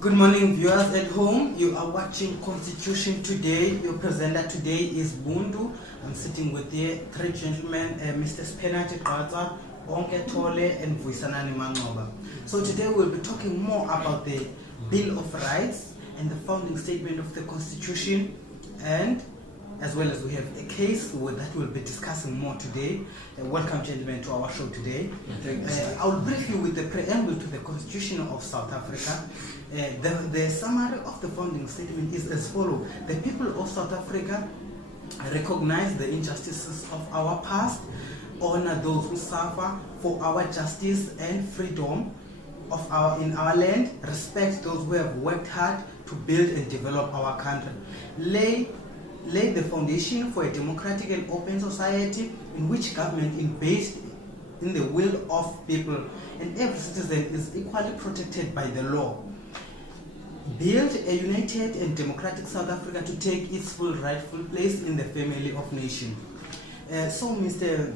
Good morning, viewers at home. You are watching Constitution Today. Your presenter today is Bundu. I'm sitting with the three gentlemen, Mr. Spenati Qaza, Onke Tole, and Vuisanani Mangoba. So today we'll be talking more about the Bill of Rights and the founding statement of the Constitution, and as well as we have a case that we'll be discussing more today. Welcome, gentlemen, to our show today. I'll brief you with the preamble to the Constitution of South Africa. The summary of the founding statement is as follows. The people of South Africa recognize the injustices of our past, honor those who suffer for our justice and freedom in our land, respect those who have worked hard to build and develop our country, lay the foundation for a democratic and open society in which government is based in the will of people and every citizen is equally protected by the law. Build a united and democratic South Africa to take its full rightful place in the family of nations. So, Mr.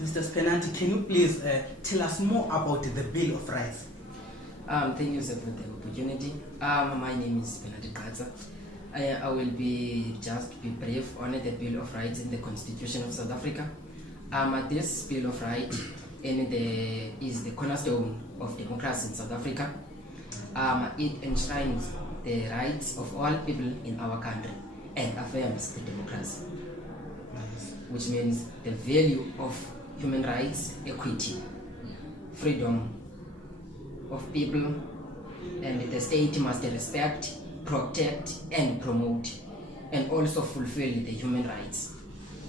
Spenanti, can you please tell us more about the Bill of Rights? Thank you, sir, for the opportunity. My name is Peninsula. I will be brief on the Bill of Rights in the Constitution of South Africa. This Bill of Rights is the cornerstone of democracy in South Africa. It enshrines the rights of all people in our country and affirms the democracy, which means the value of human rights, equity, freedom of people, and the state must respect, protect and promote and also fulfill the human rights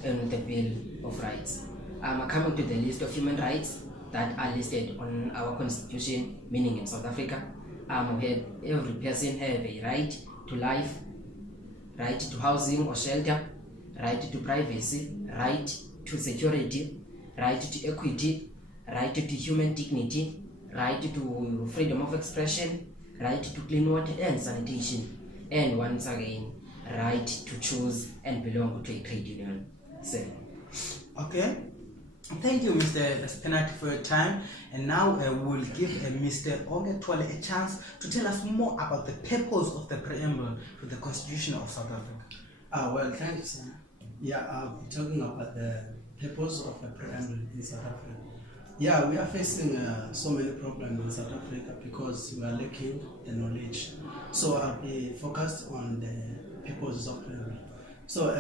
in the Bill of Rights. Coming to the list of human rights that are listed on our constitution, meaning in South Africa, every person have a right to life, right to housing or shelter, right to privacy, right to security, right to equity, right to human dignity, right to freedom of expression, right to clean water and sanitation, and once again, right to choose and belong to a trade union. Okay. Thank you, Mr. Spenati, for your time. And now we'll give Mr. Ogetwale a chance to tell us more about the purpose of the preamble to the Constitution of South Africa. Well, thanks. Yeah, I'll be talking about the purpose of the preamble in South Africa. Yeah, we are facing so many problems in South Africa because we are lacking the knowledge. So I'll be focused on the purposes of preamble. So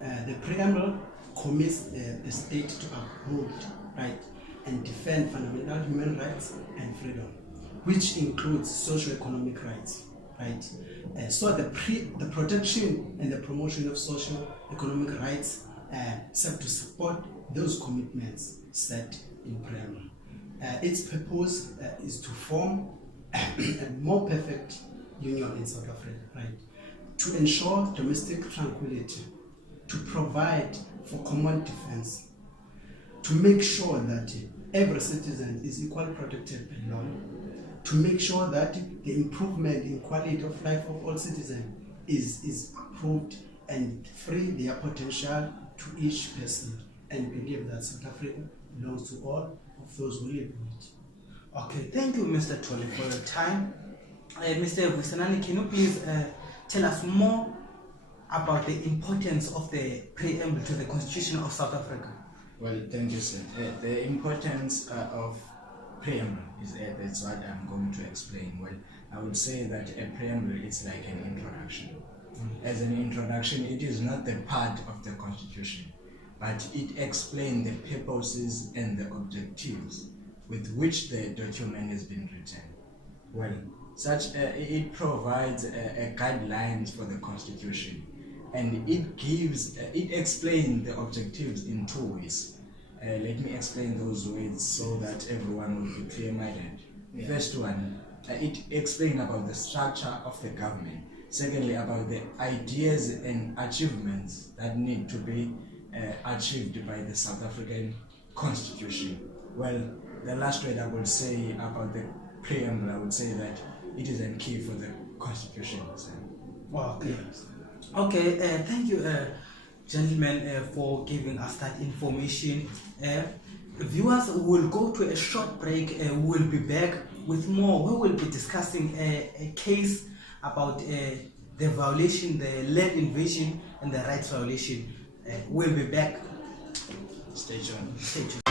the preamble commits the state to uphold, right, and defend fundamental human rights and freedom, which includes socio-economic rights, right? So the protection and the promotion of socio-economic rights serve to support those commitments set in preamble. Its purpose is to form a more perfect union in South Africa, right? To ensure domestic tranquility, to provide for common defense, to make sure that every citizen is equally protected by law, to make sure that the improvement in quality of life of all citizens is approved and free their potential to each person, and believe that South Africa belongs to all of those who live in it. Okay, thank you, Mr. Tole, for your time. Mr. Vuisanani, can you please tell us more about the importance of the preamble to the Constitution of South Africa? Well, thank you, sir. The importance of preamble is that's what I'm going to explain. Well, I would say that a preamble is like an introduction. As an introduction, it is not the part of the Constitution, but it explains the purposes and the objectives with which the document has been written. Well, it provides a guidelines for the Constitution, and it explains the objectives in two ways. Let me explain those ways so that everyone will be clear-minded. Yeah. First one, it explains about the structure of the government. Secondly, about the ideas and achievements that need to be achieved by the South African Constitution. Well, the last word I would say about the preamble, I would say that it is a key for the Constitution. Wow, okay. Okay, thank you, gentlemen, for giving us that information. Viewers, will go to a short break. We'll be back with more, we will be discussing a case about the violation, the land invasion and the rights violation. We'll be back. Stay tuned. Stay tuned.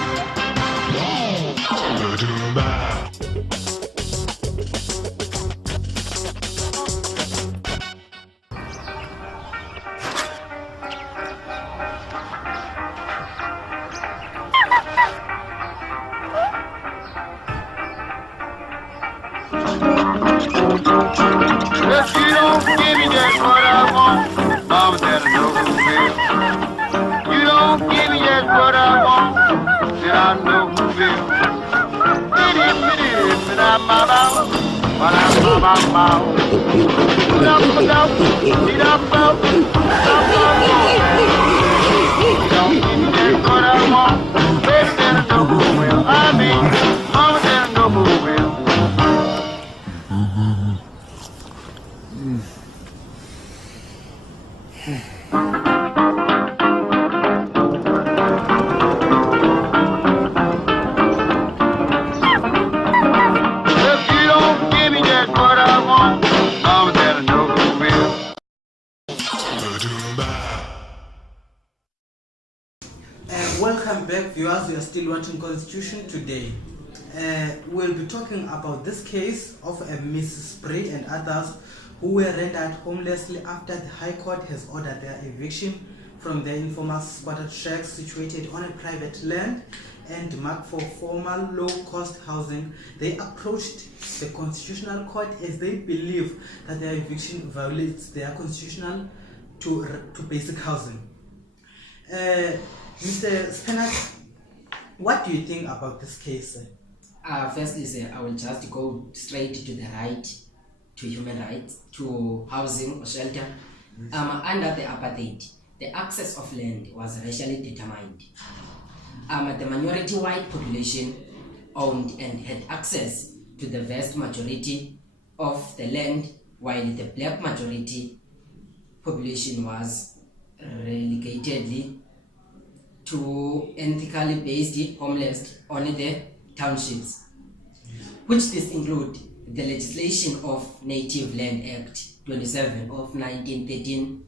If you don't give me just what I want, mama said I know who will. You don't give me just what I want, then I know who will. You don't give me just what I want, baby said I know who will. I mean, mama said I know who will. If you don't give me just what I want, mama said I know who will. Welcome back, viewers. We are still watching Constitution today. We'll be talking about this case of Mrs. Spray and others who were rendered homelessly after the High Court has ordered their eviction from their informal squatted shacks situated on a private land and marked for formal low-cost housing. They approached the Constitutional Court as they believe that their eviction violates their constitutional to basic housing. Mr. Spenat, what do you think about this case? Firstly, sir, I will just go straight to the right to human rights, to housing or shelter. Under the apartheid, the access of land was racially determined. The minority white population owned and had access to the vast majority of the land, while the black majority population was relegated to ethnically based homeless on the townships, which this include the legislation of Native Land Act 27 of 1913,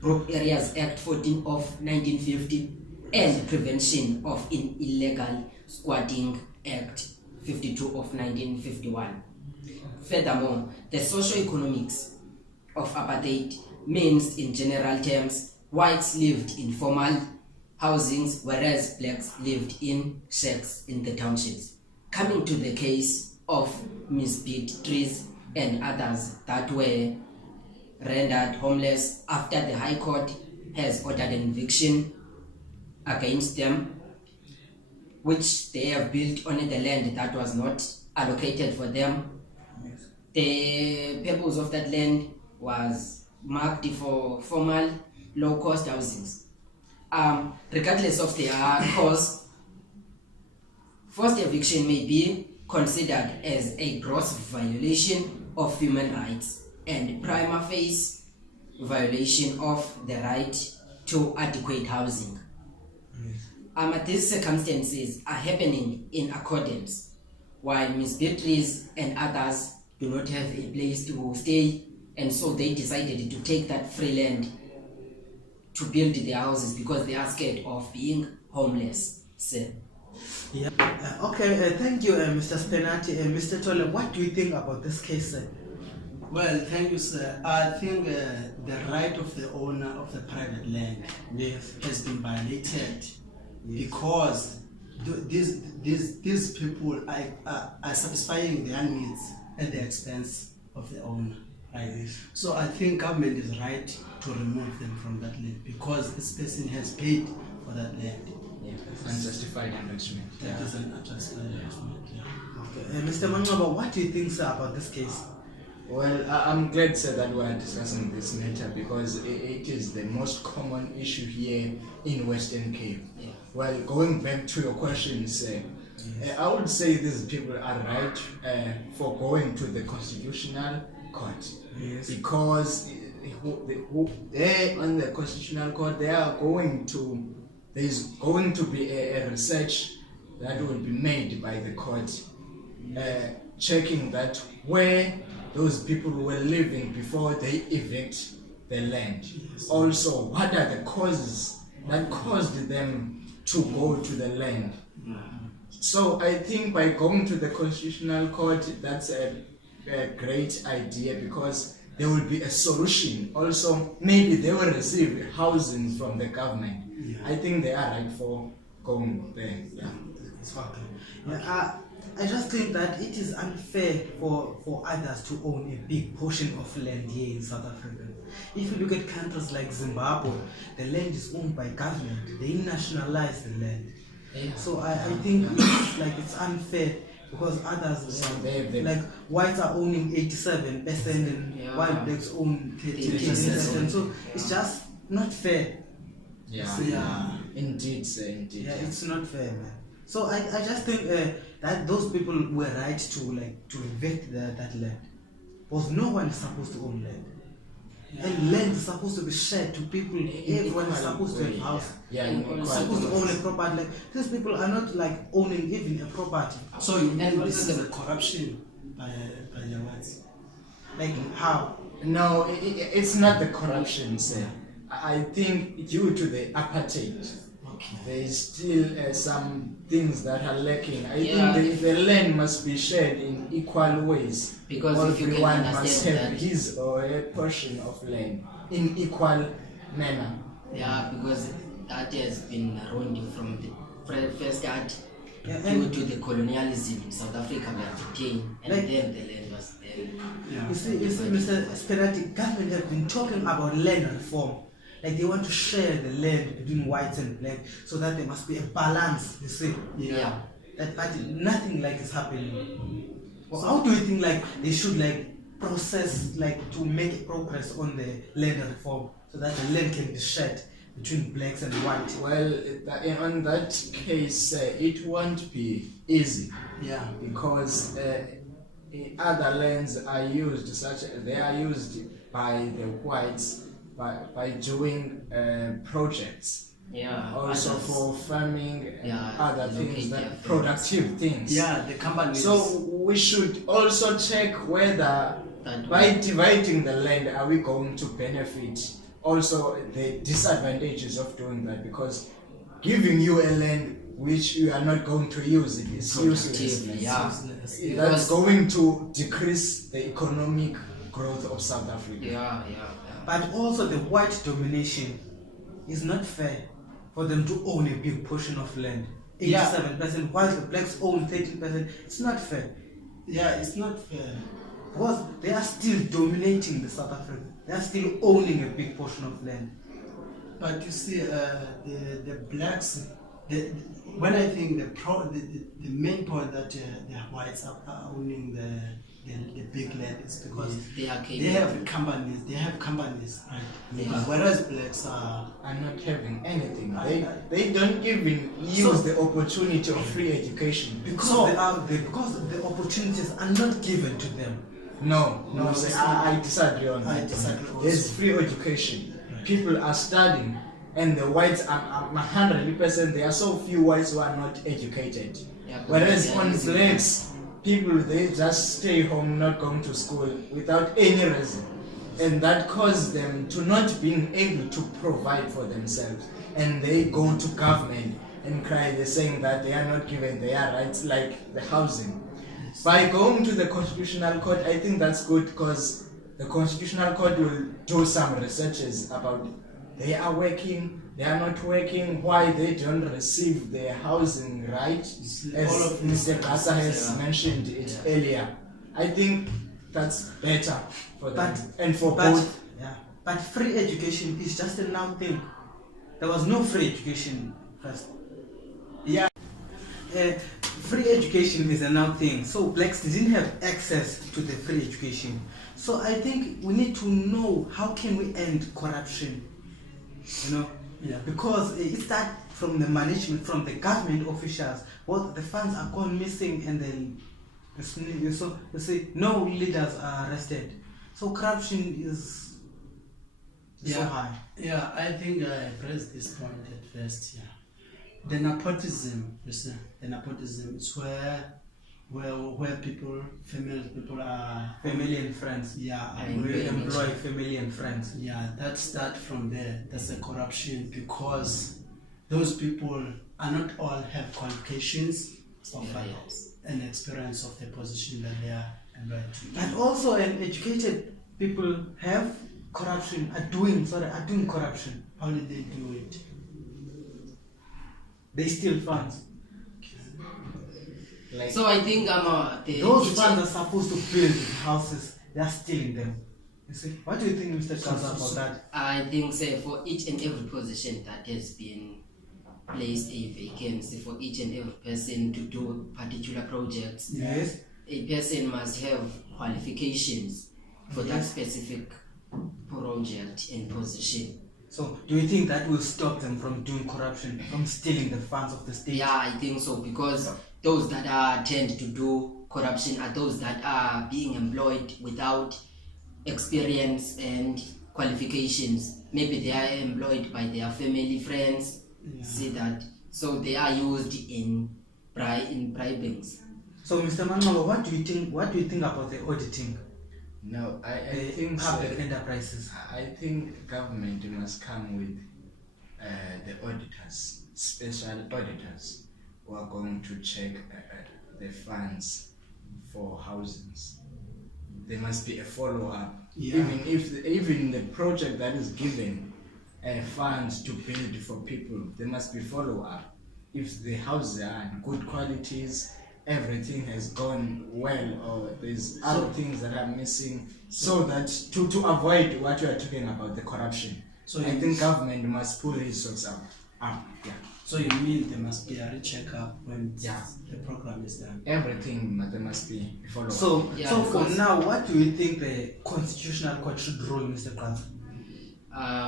Broke Areas Act 14 of 1950, and Prevention of Illegal Squatting Act 52 of 1951. Furthermore, the socio-economics of apartheid means, in general terms, whites lived in formal housings, whereas blacks lived in shacks in the townships. Coming to the case of Miss Beatrice and others that were rendered homeless after the High Court has ordered an eviction against them, which they have built on the land that was not allocated for them. The purpose of that land was marked for formal low-cost houses. Regardless of their cause, forced eviction may be considered as a gross violation of human rights and prima facie violation of the right to adequate housing. These circumstances are happening in accordance, while Ms. Beatrice and others do not have a place to stay, and so they decided to take that free land to build their houses because they are scared of being homeless, sir. Yeah. Thank you, Mr. Spenati. Mr. Tolle, what do you think about this case, sir? Well, thank you, sir. I think the right of the owner of the private land has been violated because these people are satisfying their needs at the expense of the owner. Right? So I think government is right to remove them from that land because this person has paid for that land. Unjustified enrichment. That is an unjustified enrichment. Okay. Mr. Mangoba, what do you think, sir, about this case? Well, I'm glad, sir, that we are discussing this matter because it is the most common issue here in Western Cape. Yeah. Well, going back to your question, sir, I would say these people are right for going to the Constitutional Court because they on the Constitutional Court there's going to be a research that will be made by the court checking that where those people were living before they evict the land. Also, what are the causes that caused them to go to the land? So I think by going to the Constitutional Court, that's a great idea, because there will be a solution. Also, maybe they will receive housing from the government. I think they are right for going there. It's okay. I just think that it is unfair for others to own a big portion of land here in South Africa. If you look at countries like Zimbabwe, the land is owned by government. They nationalize the land. So I think it's unfair, because others like whites are owning 87% and white blacks own 30%. So it's just not fair. Indeed, sir, indeed. It's not fair, man. So I just think that those people were right to evict that land, because no one is supposed to own land. And land is supposed to be shared to people. Everyone is supposed to have a house. Supposed to own a property. Like, these people are not like owning even a property. So you mean this is a corruption by the whites? Like how? No, it's not the corruption, sir. I think due to the apartheid, there is still some things that are lacking. I think the land must be shared in equal ways, because everyone must have that, his or a portion of land in equal manner. Because that has been ruined from the first start and due to the colonialism in South Africa that came, and then the land was there. You see, Mr. Sperati, government have been talking about land reform. Like they want to share the land between whites and black, so that there must be a balance, you see. But nothing like is happening. Well, how do you think like they should like process like to make progress on the land reform, so that the land can be shared between blacks and whites? Well, on that case, it won't be easy. Because other lands are used they are used by the whites by doing projects. Also for farming and other things, that productive things. The companies. So we should also check whether by dividing the land, are we going to benefit also the disadvantages of doing that, because giving you a land which you are not going to use, it is useless. That's going to decrease the economic growth of South Africa. But also the white domination is not fair for them to own a big portion of land. 87%, while the blacks own 13%. It's not fair. It's not fair. Because they are still dominating the South Africa. They are still owning a big portion of land. But you see, the blacks, when I think the main point that the whites are owning the big land is because they have companies, right? Whereas blacks are not having anything. They don't even use the opportunity of free education. Because the opportunities are not given to them. No, I disagree on that. There's free education. People are studying, and the whites are 100%. There are so few whites who are not educated. Whereas on blacks, people, they just stay home, not going to school without any reason, and that causes them to not being able to provide for themselves, and they go to government and cry. They're saying that they are not given their rights, like the housing. By going to the Constitutional Court, I think that's good, because the Constitutional Court will do some researches about they are working, they are not working, why they don't receive their housing right, as Mr. Kasa has mentioned it earlier. I think that's better for them and for both. But free education is just a now thing. There was no free education first. Free education is a now thing. So blacks didn't have access to the free education. So I think we need to know how can we end corruption. Because it starts from the management, from the government officials. Well, the funds are gone missing, and then you see no leaders are arrested. So corruption is so high. I think I pressed this point at first. The nepotism, you see, the nepotism is where where family people are, Family and friends. yeah, are And We employed. employ family and friends. Yeah, that start from there. That's a corruption because those people are not all have qualifications of an experience of the position that they are employed to. But also, educated people have corruption, are doing corruption. How did they do it? They steal funds. Like, So I think Those funds are supposed to build houses, they are stealing them. You see? What do you think, Mr. Kaza, about that? I think, say, for each and every position that has been placed a vacancy for each and every person to do particular projects, Yes. a person must have qualifications for that specific project and position. So, do you think that will stop them from doing corruption, from stealing the funds of the state? Yeah, I think so, because those that are tend to do corruption are those that are being employed without experience and qualifications. Maybe they are employed by their family, friends. See that, so they are used in bribings. So, Mr. Manmaba, what do you think about the auditing? no, I The think public enterprises. I think government must come with the auditors, special auditors, who are going to check the funds for housings. There must be a follow-up. Yeah. Even the project that is given funds to build for people, there must be follow-up. If the houses are in good qualities, everything has gone well, or there's other things that are missing, so that to avoid what you are talking about, the corruption. So I think government must pull resources up. Yeah. So you mean there must be a recheck-up when Yeah. the program is done? Everything there must be follow-up. So, Yeah, so for because- now, what do you think the Constitutional Court should rule, Mr. Kaza,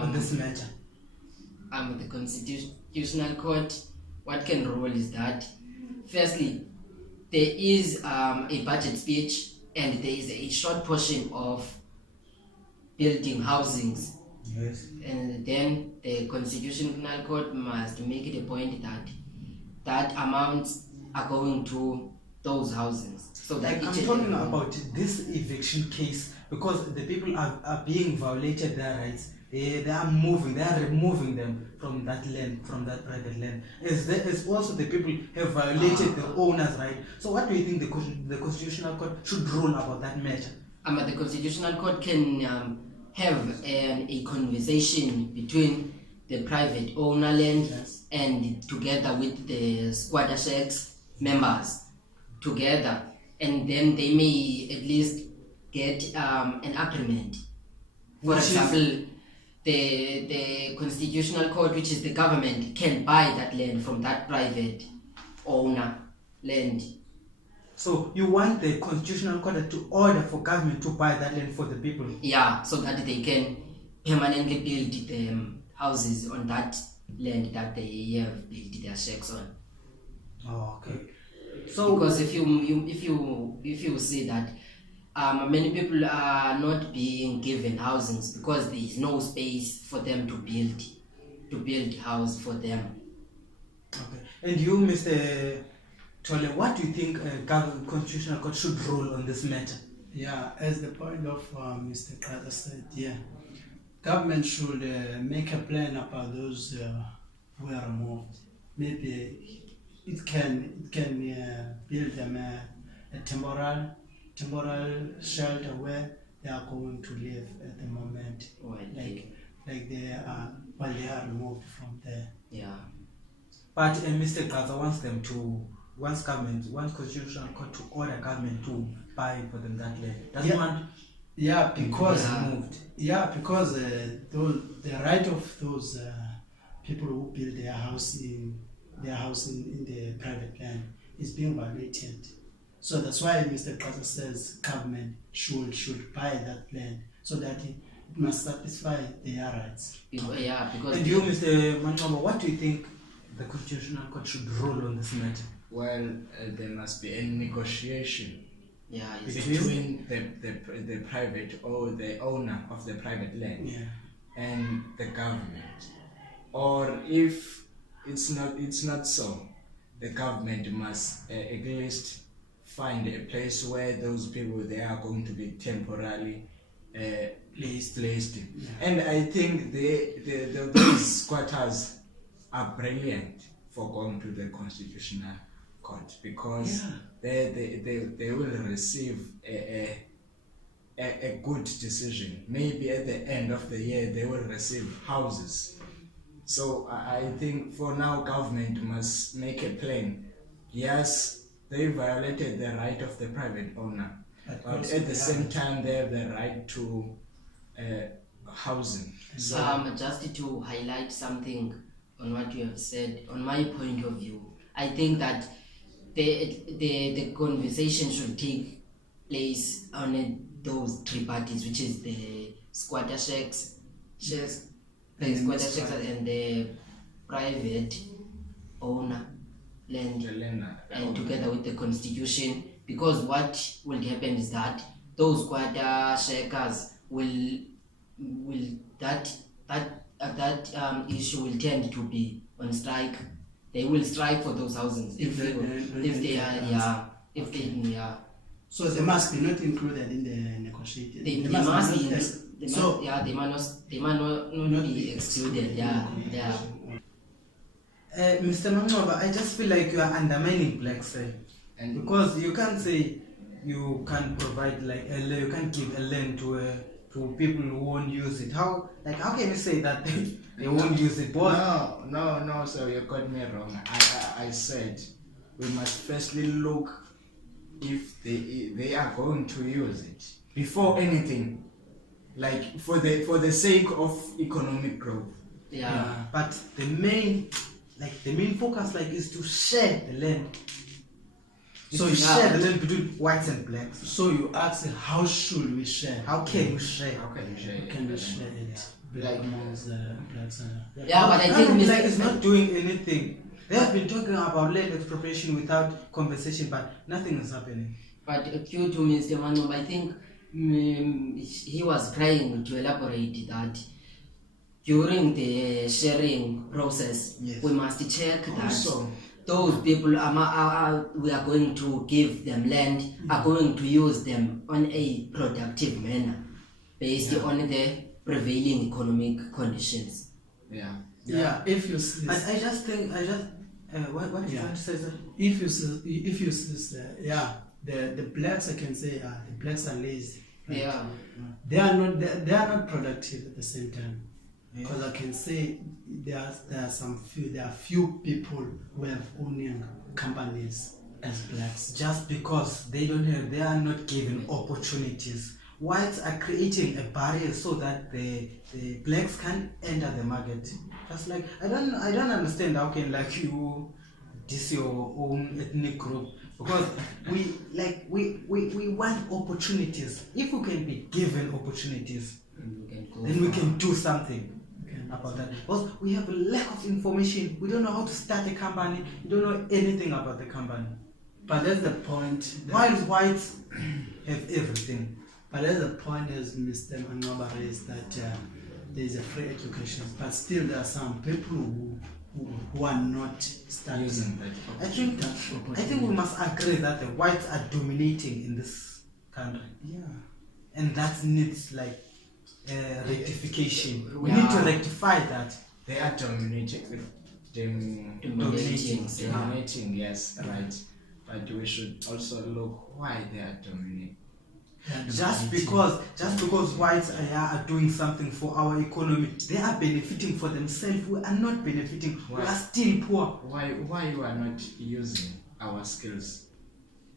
on this matter? The Constitutional Court, what can rule is that, firstly, there is a budget speech and there is a short portion of building housings, Yes. and then the Constitutional Court must make it a point that amounts are going to those housings. So that Like, I'm each and talking every- about this eviction case because the people are being violated their rights. They are removing them from that land, from that private land. It's also the people have violated the owner's right. So what do you think the Constitutional Court should rule about that matter? The Constitutional Court can have a conversation between the private owner land Yes. and together with the squatter shacks members together, and then they may at least get an agreement. For Which is- example, the Constitutional Court, which is the government, can buy that land from that private owner land. So you want the Constitutional Court to order for government to buy that land for the people? Yeah, so that they can permanently build the houses on that land that they have built their shacks on. Oh, okay. So Because if you see that many people are not being given housings because there is no space for them to build house for them. okay. And you, Mr. Tole, what do you think Constitutional Court should rule on this matter? Yeah, as the point of Mr. Carter said, yeah, government should make a plan about those who are removed. Maybe it can build them a temporal shelter where they are going to live at the moment, like they are while they are removed from there. Yeah. But Mr. Gaza wants Constitutional Court to order government to buy for them that land. Doesn't Yeah. want Yeah, because removed. the right of those people who build their house in the private land is being violated. So that's why Mr. Kaza says government should buy that land so that it must satisfy their rights. Yeah, because And you, Mr. Manwaba, what do you think the Constitutional Court should rule on this matter? Well, there must be a negotiation yeah, it's between the private or the owner of the private land Yeah. and the government. Or if it's not so, the government must at least find a place where those people they are going to be temporarily placed. And I think those squatters are brilliant for going to the Constitutional Court because they will receive a good decision. Maybe at the end of the year they will receive houses. So I think for now government must make a plan. Yes, they violated the right of the private owner, but at the same time they have the right to housing. So just to highlight something on what you have said, on my point of view, I think that the conversation should take place on those three parties, which is the squatter shacks, and the private owner land, and together with the constitution, because what will happen is that those squatter shackers will that issue will tend to be on strike. They will strike for those houses if they are. So they must be not included in the negotiation. They must not be excluded. Mr. Mangoba, I just feel like you are undermining blacks, because you can't say you can't provide you can't give a land to people who won't use it. How can you say that they won't use it? No, so you got me wrong. I said we must firstly look if they are going to use it before anything, like for the sake of economic growth. But the main focus is to share the land. So you share the land between whites and blacks. So you ask, how should we share? How can we share? How can we share it? Amongst the blacks. But I think it's not doing anything. They have been talking about land expropriation without compensation, but nothing is happening. But due to Mr. Manob, I think he was trying to elaborate that during the sharing process, we must check that those people we are going to give them land are going to use them on a productive manner based on the prevailing economic conditions. If you see this, I just think what you trying to say, sir? If you see this, the blacks, I can say the blacks are lazy. Right? They are not productive at the same time. Because I can say there are few people who have owning companies as blacks. Just because they are not given opportunities. Whites are creating a barrier so that the blacks can enter the market. Just like I don't understand how can you diss your own ethnic group, because we want opportunities. If we can be given opportunities, then we can do something about that. Because we have a lack of information. We don't know how to start a company. We don't know anything about the company. But that's the point. While whites have everything. But that's the point, as Mr. Mangoba raised, that there is a free education. But still, there are some people who are not starting using that. I think we must agree that the whites are dominating in this country. And that needs rectification. We need to rectify that. They are dominating. Yes, right. But we should also look why they are dominating. Just because whites are doing something for our economy, they are benefiting for themselves. We are not benefiting. We are still poor. Why you are not using our skills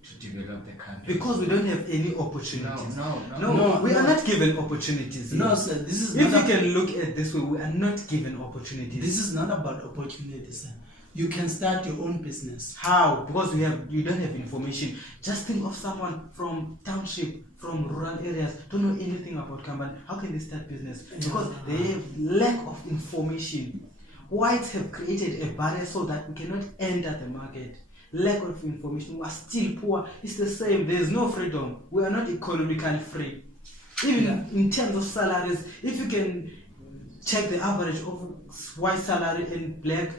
to develop the country? Because we don't have any opportunities. No, we are not given opportunities. No, sir, this is if you can look at it this way, we are not given opportunities. This is not about opportunities, sir. You can start your own business. How? Because you don't have information. Just think of someone from township, from rural areas, don't know anything about company. How can they start business? Because they have lack of information. Whites have created a barrier so that we cannot enter the market. Lack of information. We are still poor. It's the same. There is no freedom. We are not economically free. Even in terms of salaries, if you can check the average of white salary and black,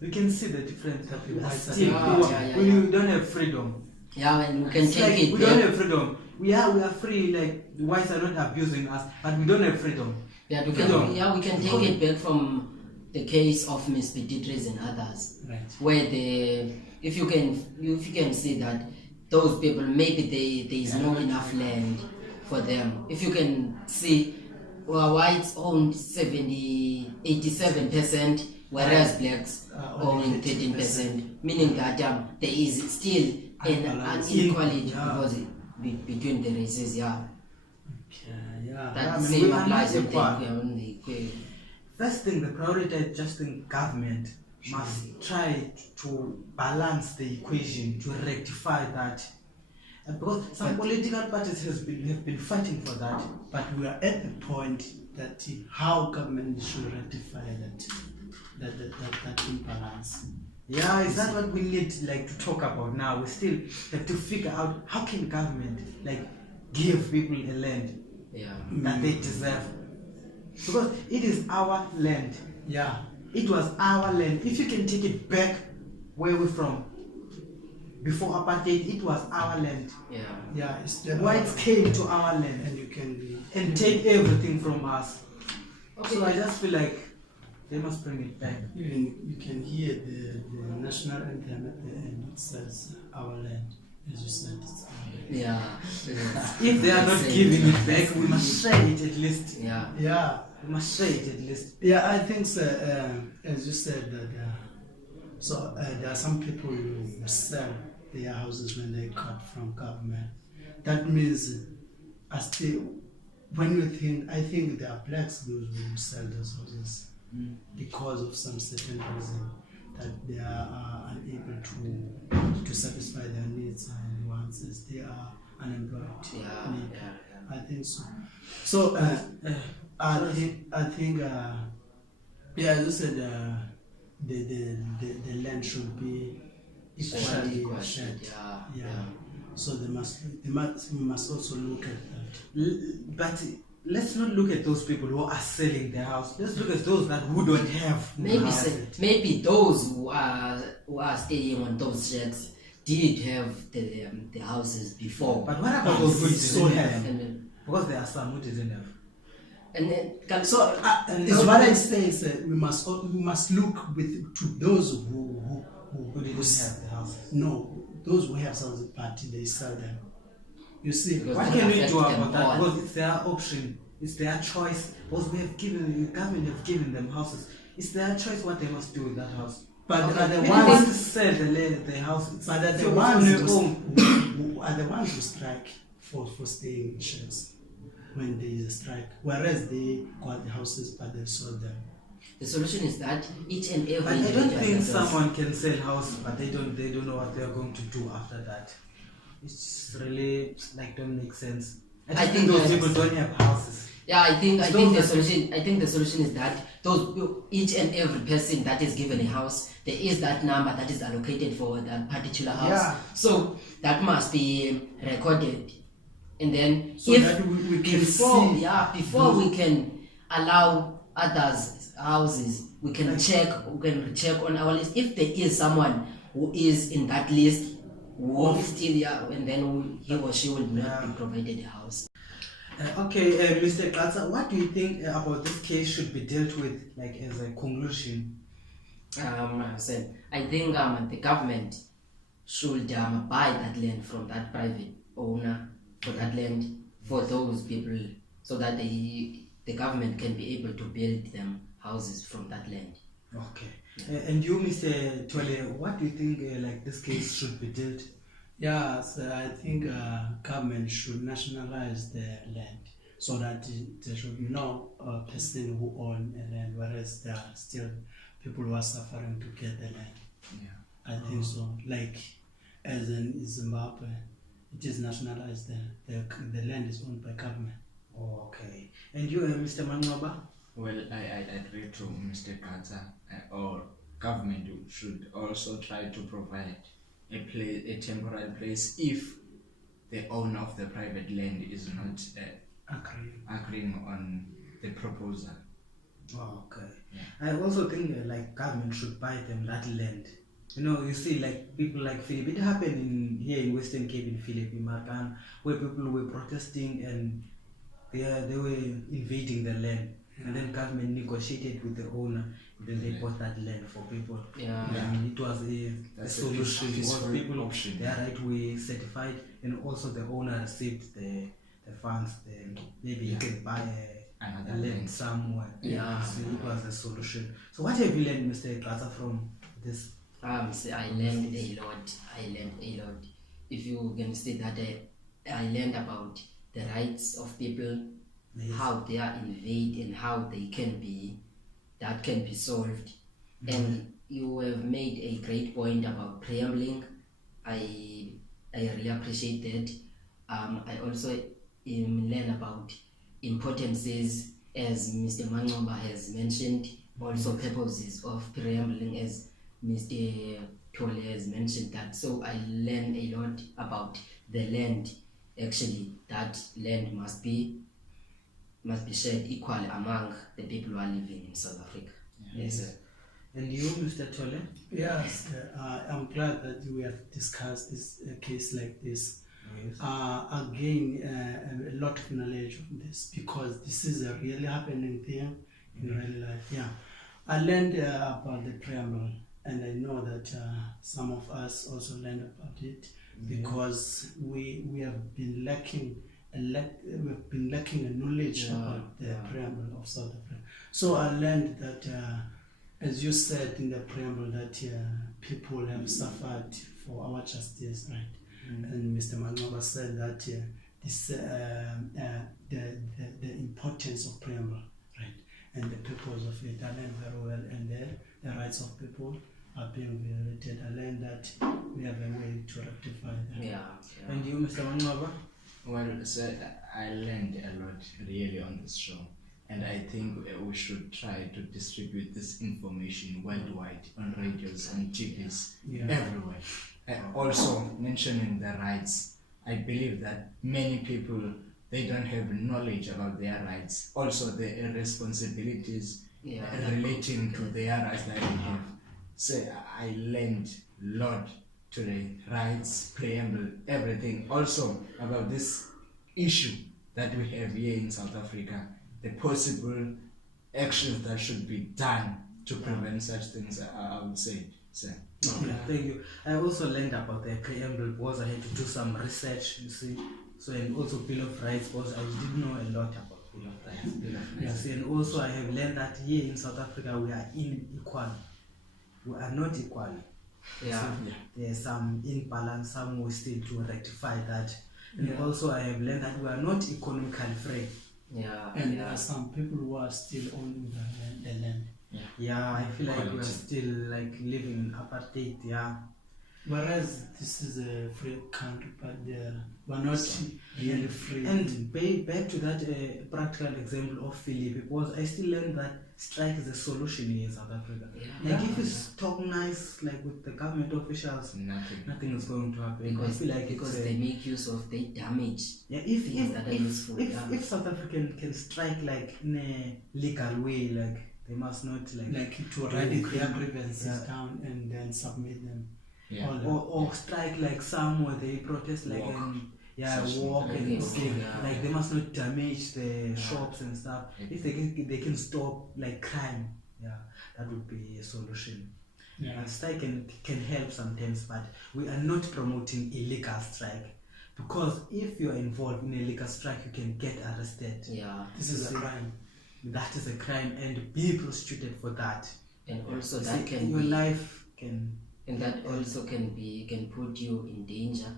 we can see the difference that we are still poor when you don't have freedom. Yeah, and we can It's take like it we back. don't have freedom. We are free. Like the whites are not abusing us, but we don't have freedom. Yeah, we Freedom. can, we can take it back from the case of Miss Petitris and others, Right. where if you can see that those people maybe there is no enough land for them. If you can see, well, whites own 87%, whereas blacks Only own 13%, meaning that there is still an Unbalance. inequality Yeah. because between the races. Yeah, Yeah. that I mean, same we are applies not on the equal. First thing, the priority is just in government must try to balance the equation to rectify that. Because some political parties have been fighting for that. But we are at the point that how government should rectify that imbalance. Yeah, is that what we need to talk about now? We still have to figure out how can government give people a land yeah. that they deserve. Because it is our land. Yeah. It was our land. If you can take it back where we're from, before apartheid, it was our land. Yeah. Yeah. It's The the whites came to our land and you can and take everything from us. Okay. So I just feel like they must bring it back. even you can hear the national anthem at the end. It says our land, as you said. It's our land. Yeah. If they are not giving it back, we must share it at least. Yeah. Yeah. We must share it at least. Yeah, I think so, as you said that. There are some people who sell their houses when they cut from government. That means, when you think, I think there are blacks those who sell those houses because of some certain reason that they are unable to satisfy their needs and wants as they are unemployed. Yeah. I think so. So I think yeah, as you said, the land should be equally shared. Yeah. So we must also look at that. But let's not look at those people who are selling their house. Let's look at those who don't have. Maybe those who are staying on those sheds did have the houses before. But what about those who didn't have? And Because there are some who didn't have. then So is what I say is that we must look to those who Who didn't have the house. No, those who have houses party they sell them. You see, Because What they can we affect do them about that? all. Because it's their option, it's their choice. Because the government have given them houses. It's their choice what they must do with that house. but Okay. are the If they ones want to sell the house, but are the so ones it's on their own. who are the ones who strike for staying in sheds when there is a strike, whereas they got the houses but they sold them. the solution is that each and every But I don't individual think has those- someone can sell house, but they don't know what they're going to do after that. It's really don't make sense. I think those yes. people don't have houses. Yeah, I think those the that- solution. I think the solution is that each and every person that is given a house, there is that number that is allocated for that particular house. Yeah. So that must be recorded, and then So that we can see before we can allow others houses, we can check on our list if there is someone who is in that list who is still and then he or she will not be provided a house. Okay, Mr. Katsa, what do you think about this case should be dealt with, as a conclusion? I think the government should buy that land from that private owner for that land for those people, so that the government can be able to build them houses from that land. Okay. And you, Mr. Tole, what do you think this case should be dealt? Yeah, so I think government should nationalize the land so that there should be no person who own a land, whereas there are still people who are suffering to get the land. Yeah. I think so. As in Zimbabwe, it is nationalized. The land is owned by government. Oh, okay. And you, Mr. Mangoba? Well, I agree to Mr. Katza. Or government should also try to provide a temporary place if the owner of the private land is not agreeing on the proposal. Oh, okay. Yeah. I also think government should buy them that land You know, you see, like people like Philip. It happened here in Western Cape in Philip, in Markan, where people were protesting and they were invading the land, and then government negotiated with the owner. And then they bought that land for people. Yeah. And it was a That's a solution. peaceful Because people, option. their right way certified, and also the owner received the funds. Then maybe you can buy a Another land land. somewhere. Yeah. So it was a solution. So what have you learned, Mr. Gaza, from this? So I learned a lot. If you can say that I learned about the rights of people, Yes. how they are invaded and how they can be solved. And you have made a great point about preambling. I really appreciate that. I also learn about importances, as Mr. Mangoba has mentioned, also purposes of preambling, as Mr. Tole has mentioned that. So I learn a lot about the land. Actually, that land must be shared equally among the people who are living in South Africa. Yes, sir. And you, Mr. Tole? Yes, I'm glad that we have discussed this case like this. Yes. Again, a lot of knowledge on this, because this is a really happening thing in real life. Yeah, I learned about the preamble, and I know that some of us also learned about it, because we have been lacking a knowledge about the preamble of South Africa. So I learned that, as you said in the preamble, that people have suffered for our justice, right? And Mr. Mangoba said that this the importance of preamble, right, and the purpose of it. I learned very well, and the rights of people are being violated. I learned that we have a way to rectify that. Yeah. And you, Mr. Mangoba? Well, so I learned a lot really on this show, and I think we should try to distribute this information worldwide on radios and TVs everywhere. Also mentioning the rights, I believe that many people, they don't have knowledge about their rights, also the responsibilities relating to their rights that they have. So I learned a lot today, rights, preamble, everything. Also about this issue that we have here in South Africa, the possible actions that should be done to prevent such things, I would say. So, Okay, thank you. I also learned about the preamble because I had to do some research, you see. So, and also Bill of Rights, because I didn't know a lot about Bill of Rights. Yes, and also I have learned that here in South Africa we are unequal. We are not equal. Yeah. So there's some imbalance, some way still to rectify that. And also I have learned that we are not economically free. Yeah. And there are some people who are still owning the land. Yeah, I feel like we are still like living in apartheid, yeah. Whereas this is a free country, but we're not really free. And back to that practical example of Philip, because I still learned that strike is a solution here in South Africa. Yeah. Like if you talk nice, like with the government officials, nothing is going to happen. Because, I feel like they make use of the damage. Yeah, things that are useful. if South African can strike like in a legal way, like they must not like to write their grievances down and then submit them. Yeah. Or strike like somewhere they protest like Walk. walk and Okay, say yeah. like they must not damage the shops and stuff. If they can stop like crime, that would be a solution. And strike can help sometimes, but we are not promoting illegal strike, because if you are involved in a legal strike you can get arrested. Yeah. This is a crime. That is a crime and be prosecuted for that. And also You that see, can your be, life can. and that also can put you in danger.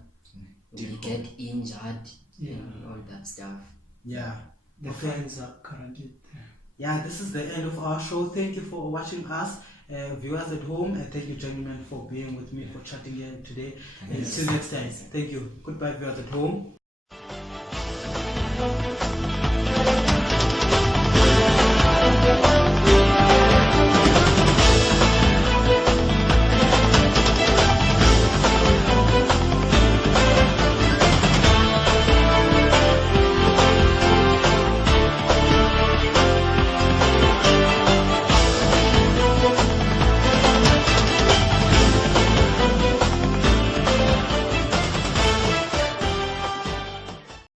You get injured and all that stuff. Yeah. The fines are currently there. Yeah, this is the end of our show. Thank you for watching us, viewers at home, and thank you, gentlemen, for being with me, for chatting here today. Until next time, thank you. Goodbye, viewers at home.